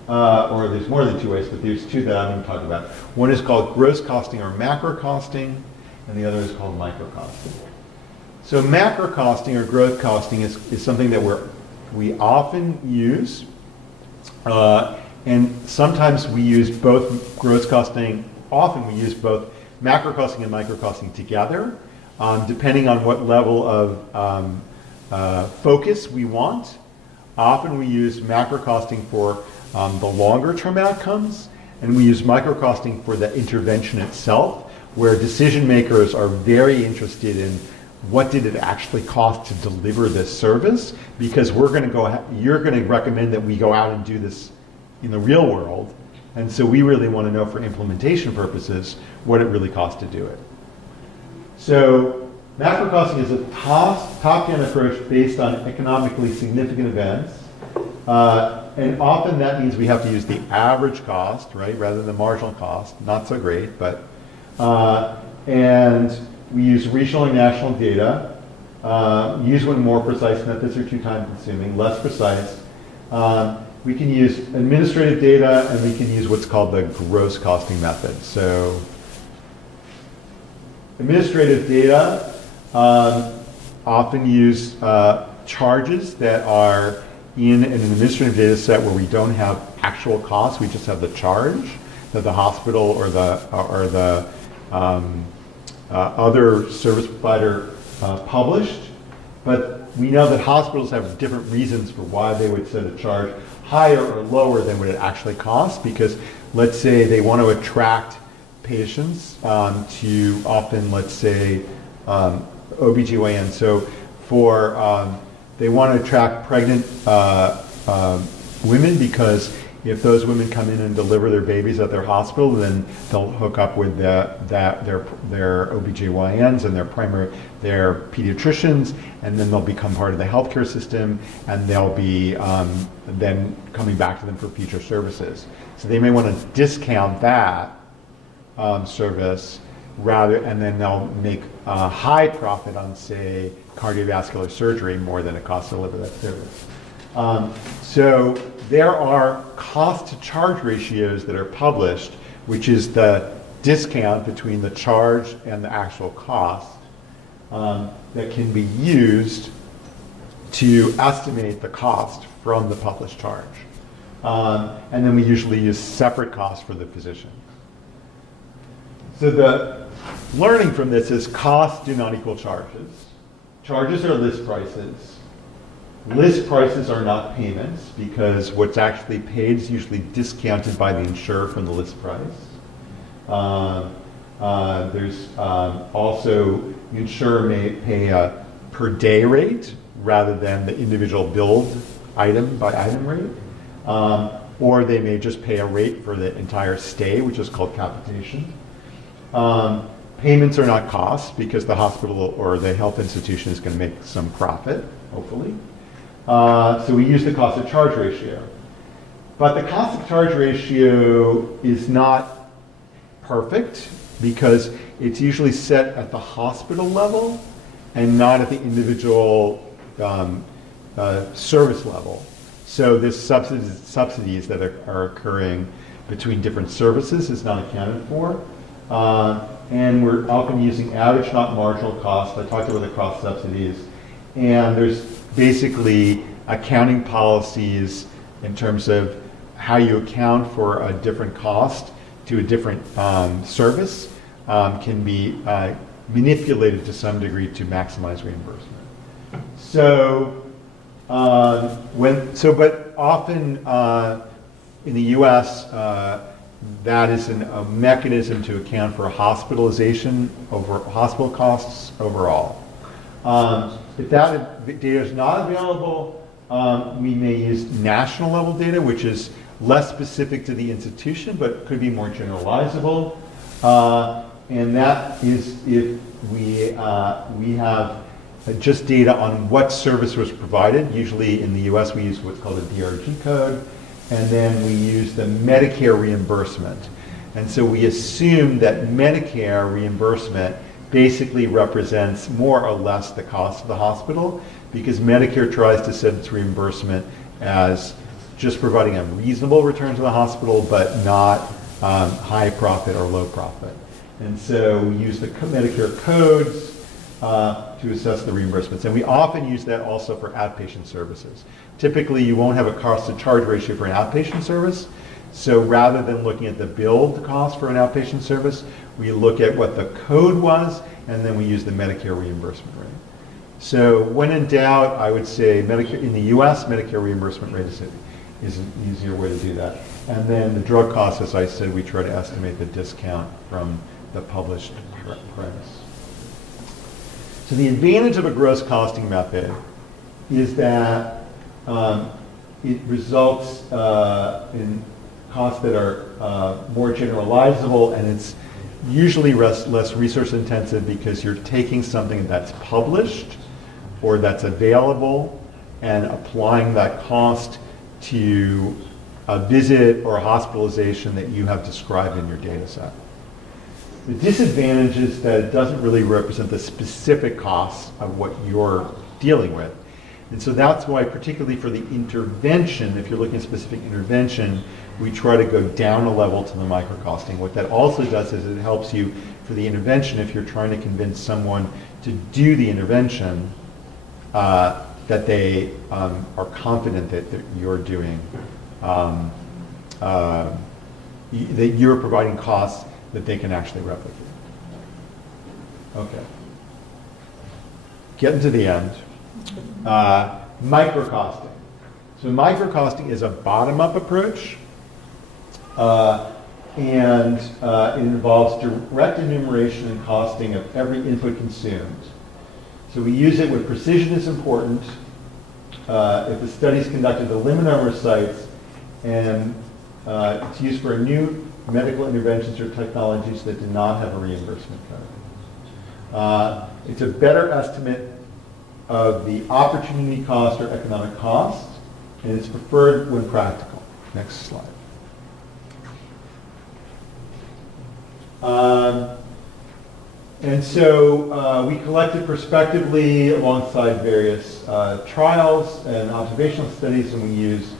or there's more than two ways, but there's two that I'm going to talk about. One is called gross costing or macro costing, and the other is called micro costing. So macro costing or growth costing is something that we often use, and sometimes we use both gross costing, often we use both macro costing and micro costing together, depending on what level of focus we want. Often we use macro costing for the longer term outcomes, and we use micro costing for the intervention itself, where decision makers are very interested in what did it actually cost to deliver this service, because you're going to recommend that we go out and do this in the real world, and so we really want to know for implementation purposes what it really costs to do it. So macro costing is a top-down approach based on economically significant events, and often that means we have to use the average cost, right, rather than the marginal cost. Not so great, but and we use regional and national data. Use one more precise methods are too time consuming, less precise. We can use administrative data, and we can use what's called the gross costing method. So administrative data often use charges that are in an administrative data set where we don't have actual costs, we just have the charge that the hospital or the other service provider published. But we know that hospitals have different reasons for why they would set a charge higher or lower than what it actually costs, because let's say they want to attract patients to often, let's say, OBGYN. So they want to attract pregnant women, because if those women come in and deliver their babies at their hospital, then they'll hook up with their OBGYNs and their pediatricians, and then they'll become part of the healthcare system, and they'll be then coming back to them for future services. So they may want to discount that service and then they'll make a high profit on, say, cardiovascular surgery more than it costs to deliver that service. So there are cost to charge ratios that are published, which is the discount between the charge and the actual cost, that can be used to estimate the cost from the published charge. And then we usually use separate costs for the physician. So the learning from this is costs do not equal charges. Charges are list prices. List prices are not payments, because what's actually paid is usually discounted by the insurer from the list price. There's also, the insurer may pay a per day rate rather than the individual billed item by item rate. Or they may just pay a rate for the entire stay, which is called capitation. Payments are not costs, because the hospital or the health institution is going to make some profit, hopefully. So we use the cost of charge ratio. But the cost of charge ratio is not perfect, because it's usually set at the hospital level and not at the individual service level. So this subsidies that are occurring between different services is not accounted for. And we're often using average, not marginal cost. I talked about the cross subsidies. And there's basically accounting policies in terms of how you account for a different cost to a different service can be manipulated to some degree to maximize reimbursement. So, but often in the U.S., that is a mechanism to account for hospitalization over hospital costs overall. If that data is not available, we may use national level data, which is less specific to the institution, but could be more generalizable. And that is if we have just data on what service was provided. Usually in the US we use what's called a DRG code, and then we use the Medicare reimbursement. And so we assume that Medicare reimbursement basically represents more or less the cost of the hospital, because Medicare tries to set its reimbursement as just providing a reasonable return to the hospital, but not high profit or low profit. And so we use the Medicare codes to assess the reimbursements. And we often use that also for outpatient services. Typically, you won't have a cost to charge ratio for an outpatient service. So rather than looking at the billed cost for an outpatient service, we look at what the code was, and then we use the Medicare reimbursement rate. So when in doubt, I would say Medicare, in the US, Medicare reimbursement rate is an easier way to do that. And then the drug costs, as I said, we try to estimate the discount from the published price. So the advantage of a gross costing method is that it results in costs that are more generalizable, and it's usually less resource intensive because you're taking something that's published or that's available and applying that cost to a visit or a hospitalization that you have described in your data set. The disadvantage is that it doesn't really represent the specific costs of what you're dealing with. And so that's why, particularly for the intervention, if you're looking at specific intervention, we try to go down a level to the microcosting. What that also does is it helps you for the intervention if you're trying to convince someone to do the intervention, that they are confident that you're doing, that you're providing costs that they can actually replicate. Okay. Getting to the end. Microcosting. So microcosting is a bottom-up approach, and it involves direct enumeration and costing of every input consumed. So we use it when precision is important, if the study is conducted to limit number of sites, and it's used for new medical interventions or technologies that do not have a reimbursement code. It's a better estimate of the opportunity cost or economic cost, and it's preferred when practical. Next slide. And so we collected prospectively alongside various trials and observational studies, and we use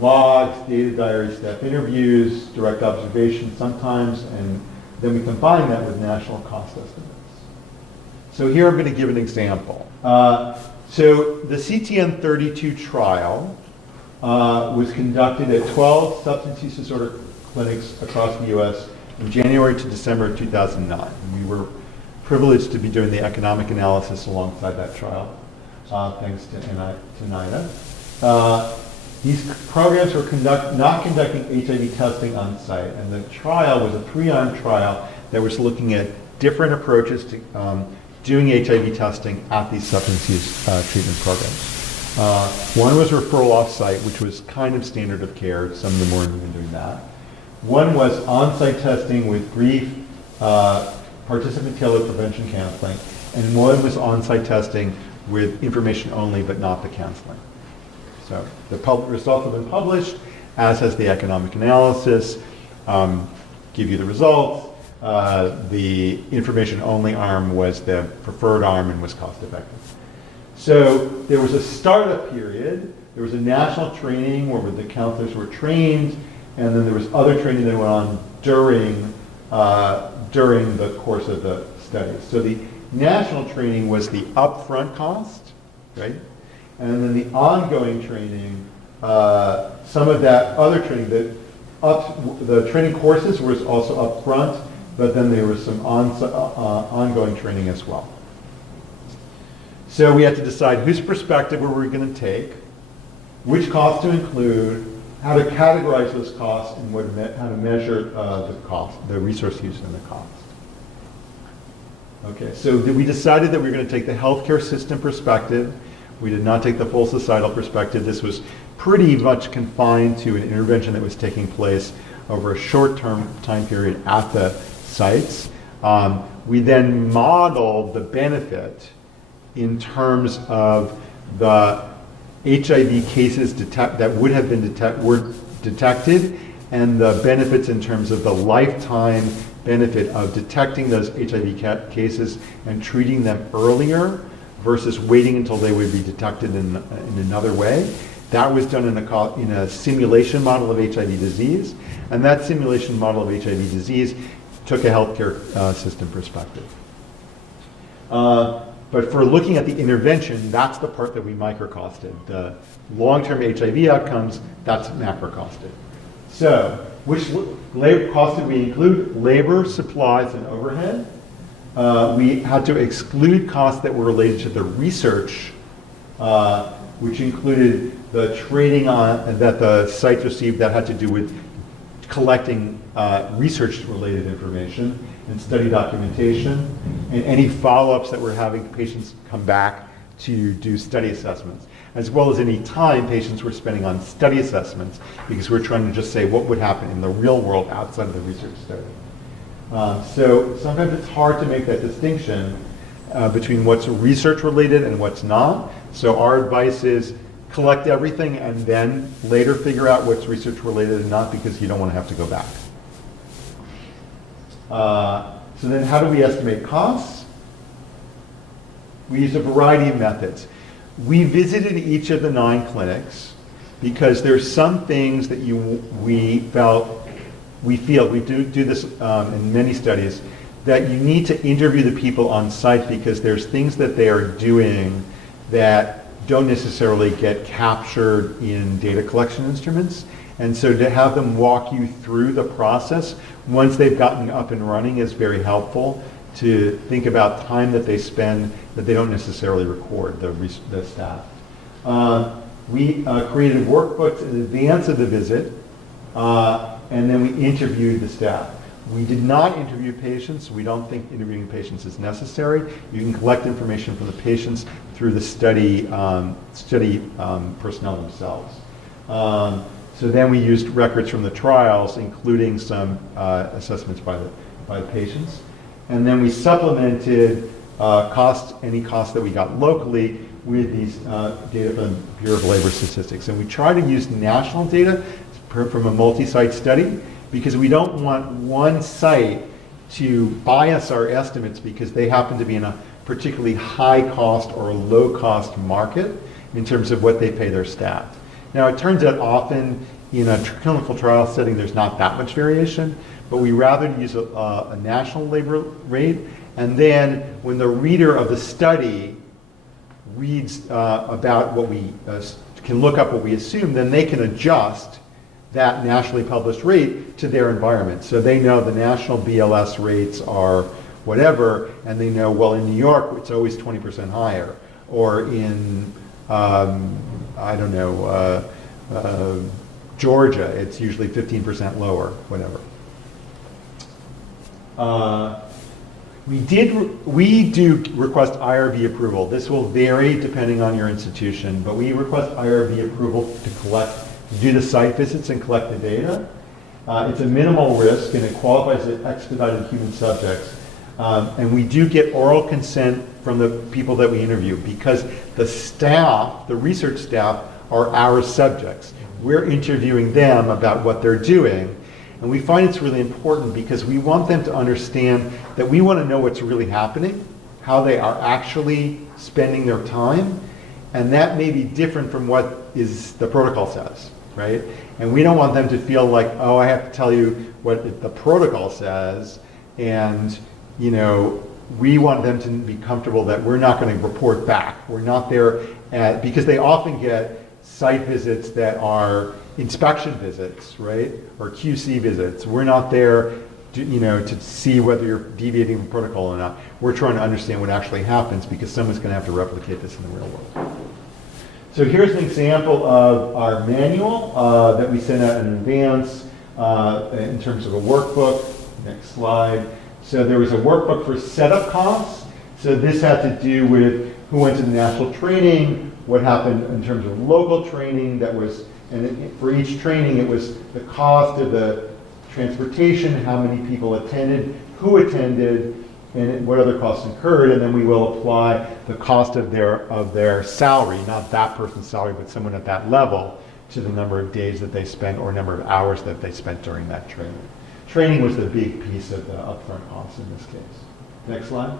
logs, data diaries, staff interviews, direct observation sometimes, and then we combine that with national cost estimates. So here I'm going to give an example. So the CTN 32 trial was conducted at 12 substance use disorder clinics across the US from January to December of 2009. And we were privileged to be doing the economic analysis alongside that trial, thanks to NIDA. These programs were not conducting HIV testing on site, and the trial was a 3-arm trial that was looking at different approaches to doing HIV testing at these substance use treatment programs. One was referral off-site, which was kind of standard of care. Some of them weren't even doing that. One was on-site testing with brief participant-tailored prevention counseling, and one was on-site testing with information only, but not the counseling. So the results have been published, as has the economic analysis. Give you the results. The information-only arm was the preferred arm and was cost-effective. So there was a startup period. There was a national training where the counselors were trained, and then there was other training that went on during the course of the study. So the national training was the upfront cost, right? And then the ongoing training, some of that other training, the training courses was also upfront, but then there was some ongoing training as well. So we had to decide whose perspective were we going to take, which costs to include, how to categorize those costs, and how to measure the cost, the resource use and the cost. Okay, so we decided that we were going to take the healthcare system perspective. We did not take the full societal perspective. This was pretty much confined to an intervention that was taking place over a short-term time period at the sites. We then modeled the benefit in terms of the HIV cases that would have been were detected, and the benefits in terms of the lifetime benefit of detecting those HIV cases and treating them earlier versus waiting until they would be detected in another way. That was done in a simulation model of HIV disease, and that simulation model of HIV disease took a healthcare system perspective. But for looking at the intervention, that's the part that we microcosted. The long-term HIV outcomes, that's macrocosted. So, which labor costs did we include? Labor, supplies, and overhead. We had to exclude costs that were related to the research, which included the training that the sites received that had to do with collecting research-related information and study documentation, and any follow-ups that we're having patients come back to do study assessments, as well as any time patients were spending on study assessments, because we're trying to just say what would happen in the real world outside of the research study. So sometimes it's hard to make that distinction between what's research-related and what's not. So our advice is collect everything and then later figure out what's research-related and not, because you don't want to have to go back. So then how do we estimate costs? We use a variety of methods. We visited each of the 9 clinics because there's some things that we feel, we do this in many studies, that you need to interview the people on site because there's things that they are doing that don't necessarily get captured in data collection instruments. And so to have them walk you through the process once they've gotten up and running is very helpful, to think about time that they spend that they don't necessarily record, the staff. We created workbooks in advance of the visit, and then we interviewed the staff. We did not interview patients. We don't think interviewing patients is necessary. You can collect information from the patients through the study personnel themselves. So then we used records from the trials, including some assessments by the patients. And then we supplemented any costs that we got locally with these data from the Bureau of Labor Statistics. And we try to use national data from a multi-site study, because we don't want one site to bias our estimates because they happen to be in a particularly high cost or low cost market in terms of what they pay their staff. Now, it turns out often in a clinical trial setting there's not that much variation, but we rather use a national labor rate, and then when the reader of the study reads about what we can look up what we assume, then they can adjust that nationally published rate to their environment. So they know the national BLS rates are whatever, and they know, well, in New York it's always 20% higher, or in I don't know, Georgia it's usually 15% lower, whatever. We do request IRB approval. This will vary depending on your institution, but we request IRB approval to do the site visits and collect the data. It's a minimal risk and it qualifies as expedited human subjects. And we do get oral consent from the people that we interview, because the staff, the research staff, are our subjects. We're interviewing them about what they're doing. And we find it's really important because we want them to understand that we want to know what's really happening, how they are actually spending their time, and that may be different from what the protocol says, right? And we don't want them to feel like, oh, I have to tell you what the protocol says, and we want them to be comfortable that we're not going to report back. We're not there because they often get site visits that are inspection visits, right? Or QC visits. We're not there to see whether you're deviating from protocol or not. We're trying to understand what actually happens because someone's going to have to replicate this in the real world. So here's an example of our manual that we sent out in advance in terms of a workbook. Next slide. So there was a workbook for setup costs. So this had to do with who went to the national training, what happened in terms of local training that was, and for each training it was the cost of the transportation, how many people attended, who attended, and what other costs incurred, and then we will apply the cost of their salary, not that person's salary, but someone at that level, to the number of days that they spent or number of hours that they spent during that training. Training was the big piece of the upfront costs in this case. Next slide.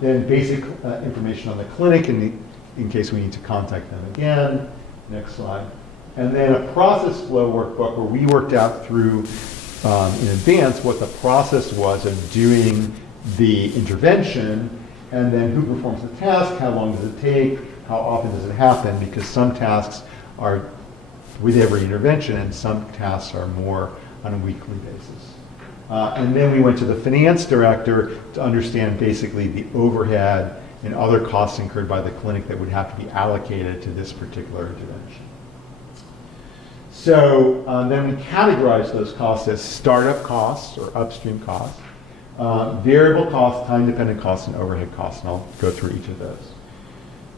Then basic information on the clinic in case we need to contact them again. Next slide. And then a process flow workbook where we worked out through in advance what the process was of doing the intervention, and then who performs the task, how long does it take, how often does it happen, because some tasks are with every intervention and some tasks are more on a weekly basis. And then we went to the finance director to understand basically the overhead and other costs incurred by the clinic that would have to be allocated to this particular intervention. So then we categorize those costs as startup costs or upstream costs, variable costs, time-dependent costs, and overhead costs, and I'll go through each of those.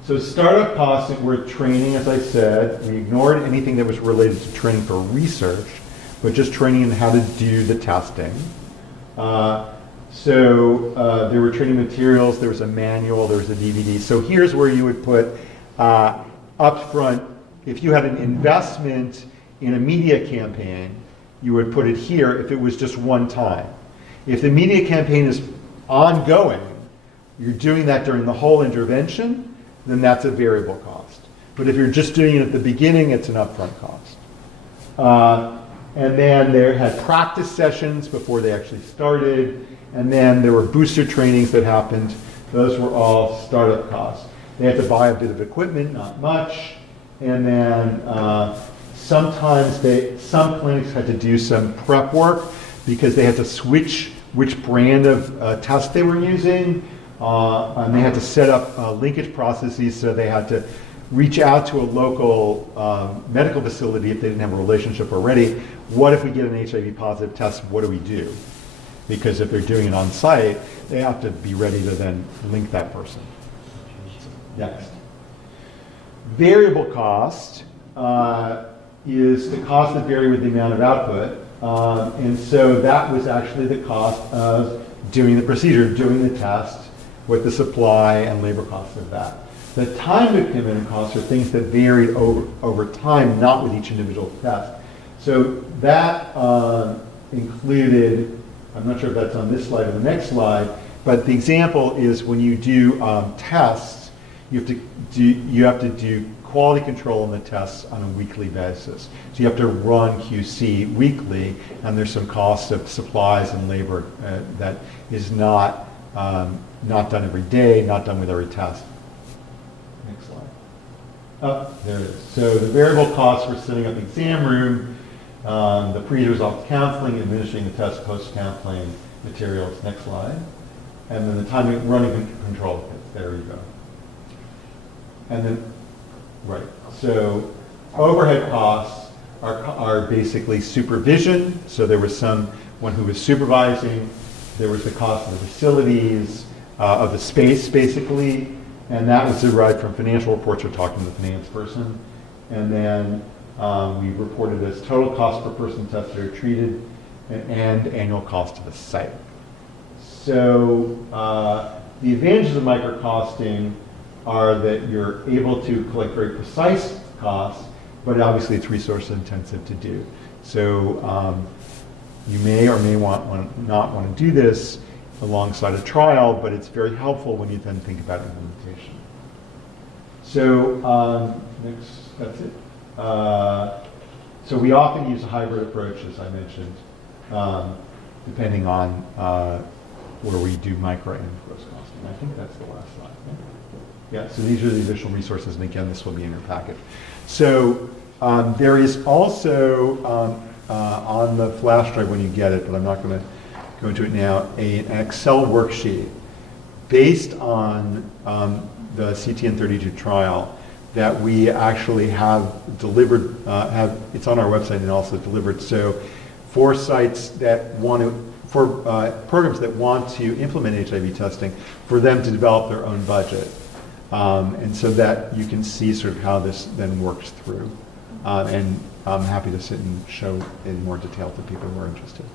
So startup costs were training, as I said. We ignored anything that was related to training for research, but just training in how to do the testing. There were training materials, there was a manual, there was a DVD. So here's where you would put upfront, if you had an investment in a media campaign, you would put it here if it was just one time. If the media campaign is ongoing, you're doing that during the whole intervention, then that's a variable cost. But if you're just doing it at the beginning, it's an upfront cost. And then they had practice sessions before they actually started, and then there were booster trainings that happened. Those were all startup costs. They had to buy a bit of equipment, not much, and then sometimes some clinics had to do some prep work because they had to switch which brand of test they were using, and they had to set up linkage processes, so they had to reach out to a local medical facility if they didn't have a relationship already. What if we get an HIV positive test? What do we do? Because if they're doing it on site, they have to be ready to then link that person. Next. Variable cost is the cost that vary with the amount of output. And so that was actually the cost of doing the procedure, doing the test, with the supply and labor costs of that. The time-dependent costs are things that varied over time, not with each individual test. So that included, I'm not sure if that's on this slide or the next slide, but the example is when you do tests, you have to do quality control on the tests on a weekly basis. So you have to run QC weekly, and there's some cost of supplies and labor that is not done every day, not done with every test. Next slide. Oh, there it is. So the variable costs for setting up the exam room, the pre-result counseling, administering the test, post-counseling materials. Next slide. And then the time running control kits. There you go. And then, right. So overhead costs are basically supervision. So there was someone who was supervising. There was the cost of the facilities, of the space, basically. And that was derived from financial reports or talking to the finance person. And then we reported as total cost per person tested or treated and annual cost to the site. So the advantages of microcosting are that you're able to collect very precise costs, but obviously it's resource intensive to do. So you may or may not want to do this alongside a trial, but it's very helpful when you then think about implementation. So next, that's it. So we often use a hybrid approach, as I mentioned, depending on where we do micro and gross costing. I think that's the last slide. Yeah, so these are the additional resources, and again, this will be in your packet. So there is also on the flash drive when you get it, but I'm not going to go into it now, an Excel worksheet based on the CTN32 trial that we actually have delivered, it's on our website and also delivered. So for sites that want to, for programs that want to implement HIV testing, for them to develop their own budget. And so that you can see sort of how this then works through. And I'm happy to sit and show in more detail to people who are interested.